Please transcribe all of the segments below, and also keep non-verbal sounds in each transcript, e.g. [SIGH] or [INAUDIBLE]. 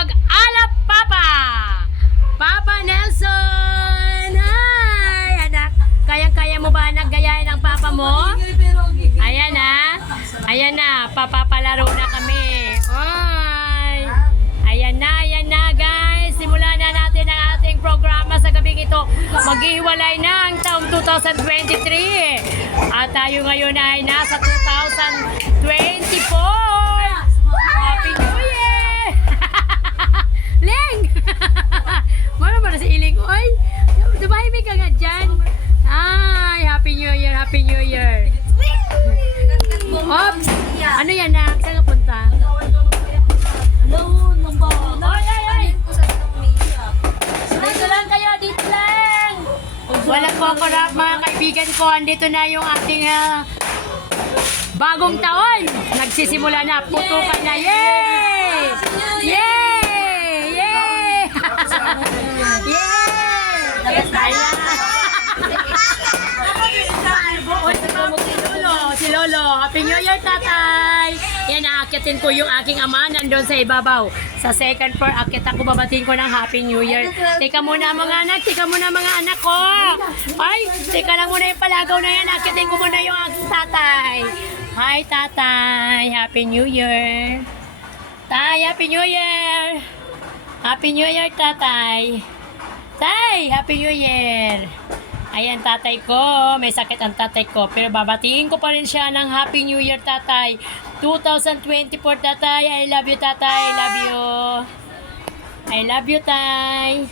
mag-alap papa. Papa Nelson! Hi! Anak, kayang-kaya mo ba anak gayahin ang papa mo? Ayan na. Ayan na. Papapalaro na kami. Ay. Ayan na, ayan na guys. Simulan na natin ang ating programa sa gabing ito. Maghihiwalay na ang taong 2023. At tayo ngayon ay nasa 2024. Happy New Year! Ling! Si Iling? Oy, dumahimik ka nga dyan. Ay, Happy New Year, Happy New Year. Oops! Ano yan na? Saan ka punta? Ay, ay, ay! Dito lang kayo, dito lang! Walang kokorap mga kaibigan ko. Andito na yung ating ah, bagong taon. Nagsisimula na. Putukan na. Yay! Yay! Yay! Yay! Ayan. Oy, kasama ko si Lolo. Happy New Year, tatay. Yan, aakyatin ko yung aking ama nandun sa ibabaw. Sa second floor, akyat ako, babatiin ko ng Happy New Year. Teka muna mga anak, teka muna mga anak ko. Ay, teka lang muna yung palagaw na yan. Akyatin ko muna yung aking tatay. Hi, tatay. Happy New Year. Tay, Happy New Year. Happy New Year, tatay. Tay, Happy New Year. Ayan, tatay ko. May sakit ang tatay ko. Pero babatiin ko pa rin siya ng Happy New Year, tatay. 2024, tatay. I love you, tatay. I love you. I love you, tay.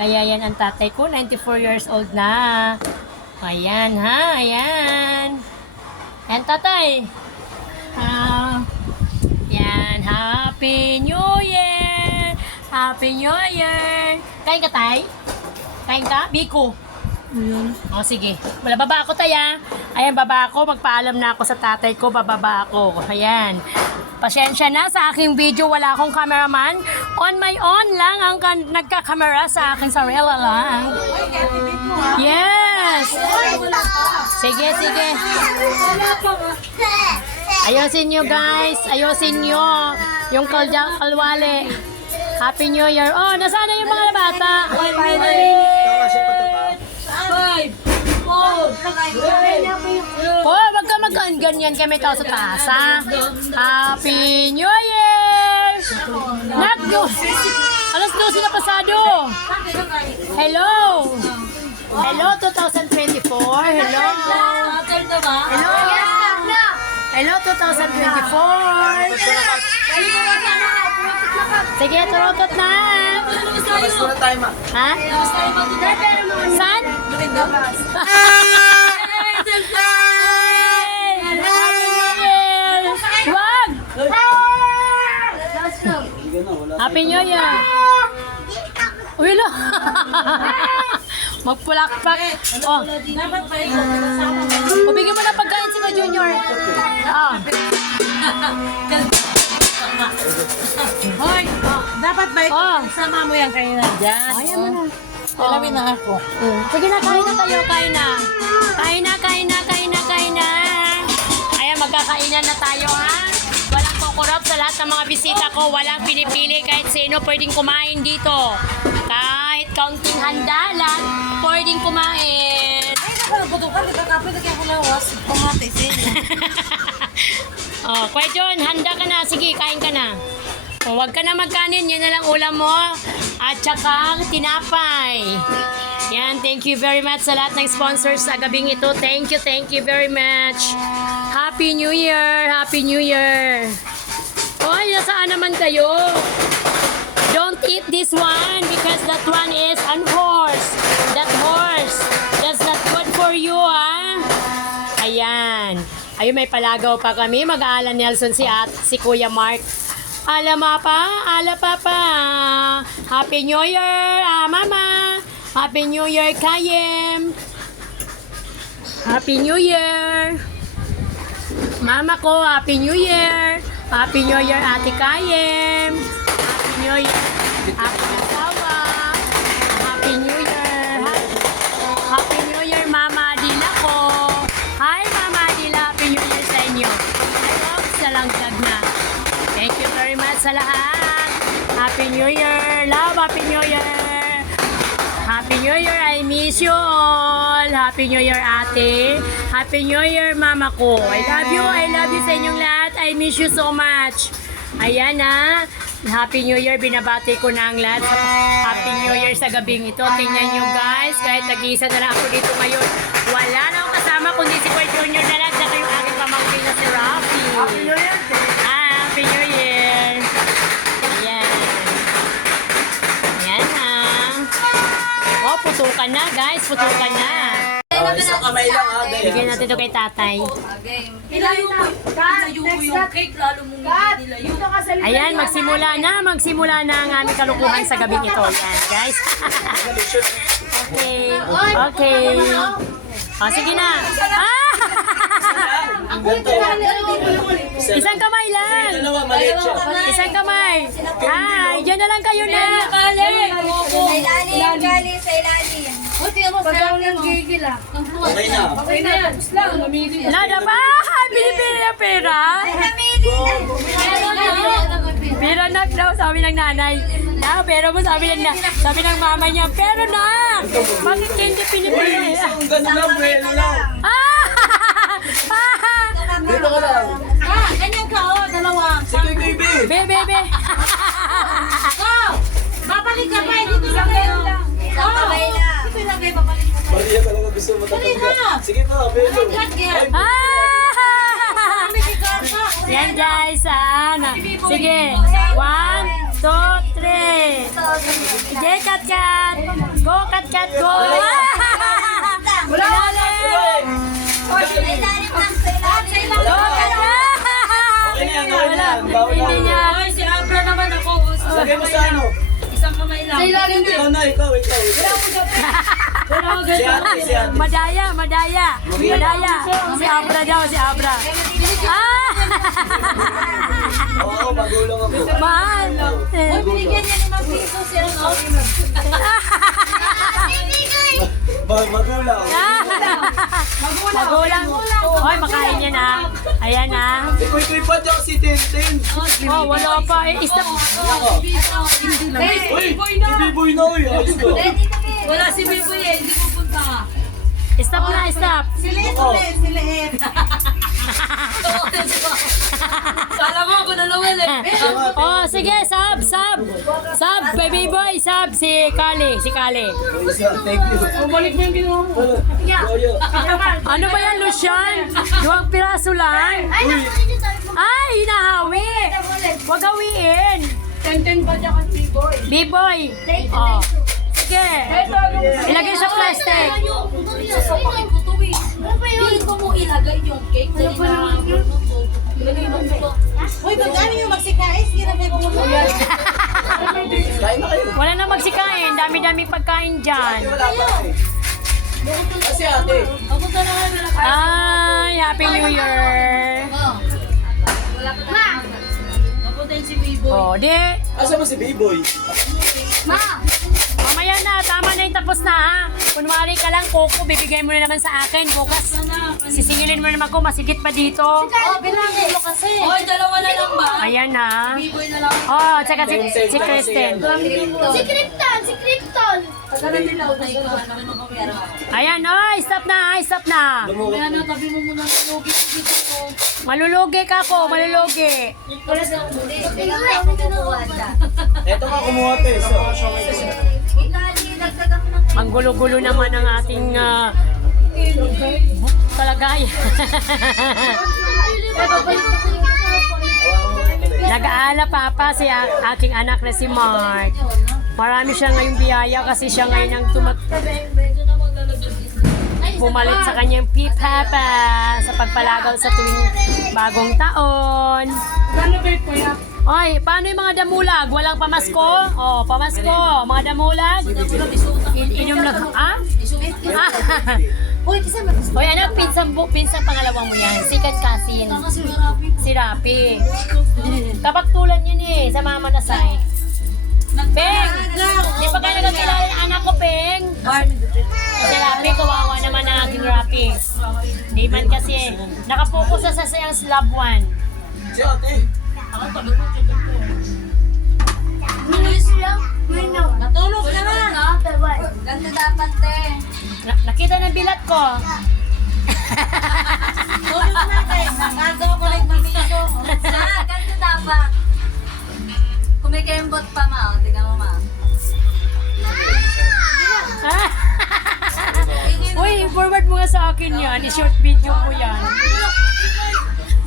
Kaya yan ang tatay ko. 94 years old na. Ayan, ha? Ayan. Ayan, tatay. Ah, yan. Happy New Year! Happy New Year! Kain ka, tay? Kain ka? Biko. O sige. Wala baba ako taya. Ayan, baba ako. Magpaalam na ako sa tatay ko. Bababa ako. Ayan. Pasensya na sa aking video. Wala akong cameraman. On my own lang ang kan- nagka-camera sa akin. Sarili lang. Yes! Sige, sige. Ayosin nyo guys. Ayosin nyo. Yung kalwale. Happy New Year. Oh, nasaan na yung mga bata? Oh, wag ka mag ganyan kami tao sa taas, ha? Happy New Year! Nakdo! Alas 12 na pasado! Hello! Hello, 2024! Hello! Hello! Hello, 2024! Sige, turutot na! Ha? Saan? [LAUGHS] Wag! Happy New Year! Uy, lo! [LAUGHS] Magpulakpak. Oh. O, bigyan mo na pagkain si Junior. Ah. [LAUGHS] Hoy, dapat ba Oh. sama mo yan kayo na dyan? Ayaw mo na. Alawin na ako. Sige na, kain na tayo, kain na. Kain na, kain na, kain na, kain na. Ayan, magkakainan na tayo, ha? Walang kukurap sa lahat ng mga bisita ko. Walang pinipili kahit sino pwedeng kumain dito. Kahit kaunting handa lang, pwedeng kumain. Di ba kapit na kaya ko lawas? [LAUGHS] Pumati sila. Oh, Kuya John, handa ka na. Sige, kain ka na. O, wag ka na magkanin. Yan na lang ulam mo. At saka tinapay. Yan, thank you very much sa lahat ng sponsors sa gabing ito. Thank you, thank you very much. Happy New Year! Happy New Year! Oy, nasaan naman kayo? Don't eat this one because that one is an horse. That Ayun, may palagaw pa kami. Mag-aala Nelson si at si Kuya Mark. Ala pa, ala papa. Happy New Year, ah, mama. Happy New Year, Kayem. Happy New Year. Mama ko, Happy New Year. Happy New Year, Ate Kayem. Happy New Year, Happy Asawa. Happy sa lahat. Happy New Year! Love, Happy New Year! Happy New Year! I miss you all! Happy New Year, ate! Happy New Year, mama ko! I love you! I love you sa inyong lahat! I miss you so much! Ayan na! Happy New Year! Binabati ko na ang lahat. Happy New Year sa gabing ito. Tingnan nyo guys, kahit nag-iisa na lang ako dito ngayon, wala na akong kasama kundi si Kuya Junior na lang at yung aking pamangkin na si Rafi. Happy New Year! Ah, Happy New Year! Ayan. Ayan na. Oh, putukan na guys, putukan na. Oh, isang kamay lang ha, Day. Bigyan natin ito kay tatay. Nilayo mo. Nilayo mo yung cake, lalo mong nilayo. Ayan, magsimula na, magsimula na ang aming kalukuhan sa gabing ito. Ayan, guys. okay, okay. O, sige na. Ah! Isang kamay lang. Isang kamay. Ay, ilalim, Gali sa ilalim. Buti mo, sayang yung gigil ah. Okay na. Okay na yan. Lang, namili. Lada ba? Binibili na pera. Pero nak daw, sabi ng nanay. Na, pero mo sabi ng na, sabi ng mama niya, pero na, bakit hindi pinipili? Ang ganda lang, bueno lang. Ah! Dito ka lang. Ah, ganyan ka oh, dalawa. Sige, baby. Be, be. Oh, babalik ka pa, dito sa kayo. Lagay, babalik ka pa. Maria talaga gusto mo tatanda. Sige pa. Lagyan. Ah! Yan guys, ah, na. Sige. One, two, three. Sige, kat, kat. Go, kat, kat, go. Sa sa ilalim. Go, kat, kat. Wala. Hindi niya. Si Abra naman ako. Lagay mo sa ano? Isang kamay lang. Sa ilalim Ikaw na, ikaw, ikaw. ikaw. Si ate, si ate. Madaya, madaya. Madaya. Si Abra daw, si Abra. Ah! [LAUGHS] Oo, magulang ako. Mahal. Eh. Binigyan niya ni Ma'am Piso siya, no? [LAUGHS] Mag- Magulang. Magulang. Hoy, makain yan ah. Ayan ah. Ikoy, ikoy pa dyan si Tintin. Oh, wala pa. Eh, stop. Uy, si Biboy na, uy. Ayos ko. Wala si Biboy eh, hindi pupunta. Stop na, stop. Oh, [LAUGHS] Kala mo ako na nawal eh. Oh, sige, sub, sub. Sub, baby boy, sub. Si Kali, si Kali. Thank you. Bumalik mo yung ginawa mo. Ano ba yan, Lucian? Duwang piraso lang. Ay, hinahawi. Huwag hawiin. Tenten pa dyan kay Biboy. B-boy. Oh. Sige. Ilagay sa plastic. Sasapakin ko to eh. Hindi ko mo ilagay yung cake inaabot mo to. Ilagay mo to. Uy, magkano yung magsikais? Ginamay ko mo kayo. Wala na magsikain. Dami-dami pagkain dyan. Pa eh. Kasi ate. Papunta na kami na Ay, Happy New Year. Wala pa. Papunta yung si Biboy. Oh, di. Asa ba si Biboy? Na, tama na yung tapos na ha. Kunwari ka lang, Coco, bibigay mo na naman sa akin. Bukas, sisingilin mo naman ko, masigit pa dito. Oh, bilangin mo kasi. Oy, dalawa na lang ba? Ayan na. Biboy na lang. Oh, tsaka si, si Kristen. Si Krypton, si Krypton. Ano? Ayan, oy, stop na, ay, stop na. Kaya na, tabi mo muna ng lobby dito ko. Malulugi ka ko, malulugi. Eto ka kumuha te. Ang gulo-gulo naman ng ating uh, kalagayan. [LAUGHS] Nag-aala papa si aking anak na si Mark. Marami siya ngayong biyaya kasi siya ngayon ang tumat pumalit sa kanyang pipapa sa pagpalagaw sa tuwing bagong taon. Oy, paano yung mga damulag? Walang pamasko? Oh, pamasko. Mga damulag? In inom lang. Ah? Uy, kasi mag- Hoy, ano? Pinsan, bu- pinsan pangalawang mo yan. Sikat Kasin. Kasi Si Rapi. Kapaktulan yun eh, sa mama na side. Peng! Di pa kayo nagkakilala ng anak ko, Peng? Si Rapi, kawawa naman ang aking Rapi. Di man kasi, nakapokus sa sa siyang slab one. si ate. Lang. Natulog ka na. Ganto dapat te. Na- nakita ng bilat ko. Tulog na kayo. Nagado ko like mamiso. Ah, ganto dapat. Kumikembot pa ma. O, tingnan mo ma. [LAUGHS] Uy, forward mo nga sa akin yan. I-short video ko yan.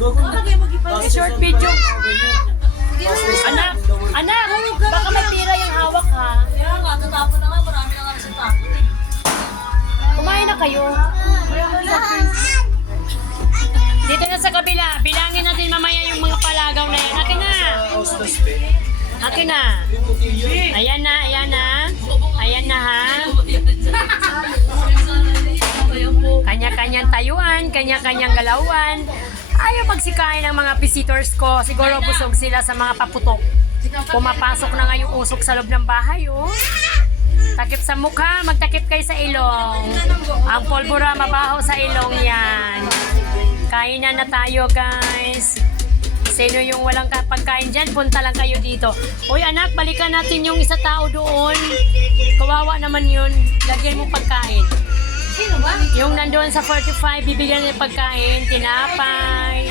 I-short video. Anak, anak, baka matira yung hawak ha. Kaya nga, tatapon na nga. Marami na nga sa tapon. Kumain na kayo. Dito na sa kabila. Bilangin natin mamaya yung mga palagaw na yan. Akin na. Akin na. Ayan na, ayan na. Ayan na ha. Kanya-kanyang tayuan, kanya-kanyang galawan. Ayaw magsikain ng mga visitors ko. Siguro busog sila sa mga paputok. Pumapasok na nga yung usok sa loob ng bahay, oh. Takip sa mukha, magtakip kayo sa ilong. Ang polvora mabaho sa ilong yan. Kainan na tayo, guys. Sino yung walang ka- pagkain dyan, punta lang kayo dito. Uy anak, balikan natin yung isa tao doon. Kawawa naman yun. Lagyan mo pagkain. Sino ba? Yung nandoon sa 45, bibigyan niya pagkain, tinapay.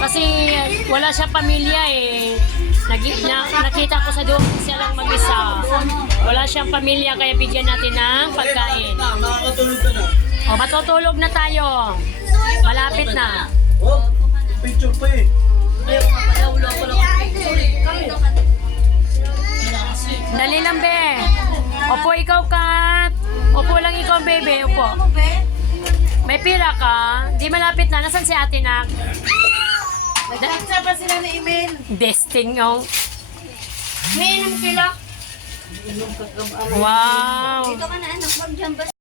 Kasi eh, wala siya pamilya eh. Nagi- na, nakita ko sa doon siya lang mag-isa. Wala siyang pamilya kaya bigyan natin ng pagkain. Ka. O matutulog na tayo. Malapit na. Oh, picture pa eh. Dali lang, be. Opo, ikaw, Kat. Lang ikaw, baby. Opo. May pila ka? Di malapit na. Nasaan si ate nak? Nag-picture pa sila na email. Desting yung... May inom sila. Wow. Dito ka na anak. Huwag dyan ba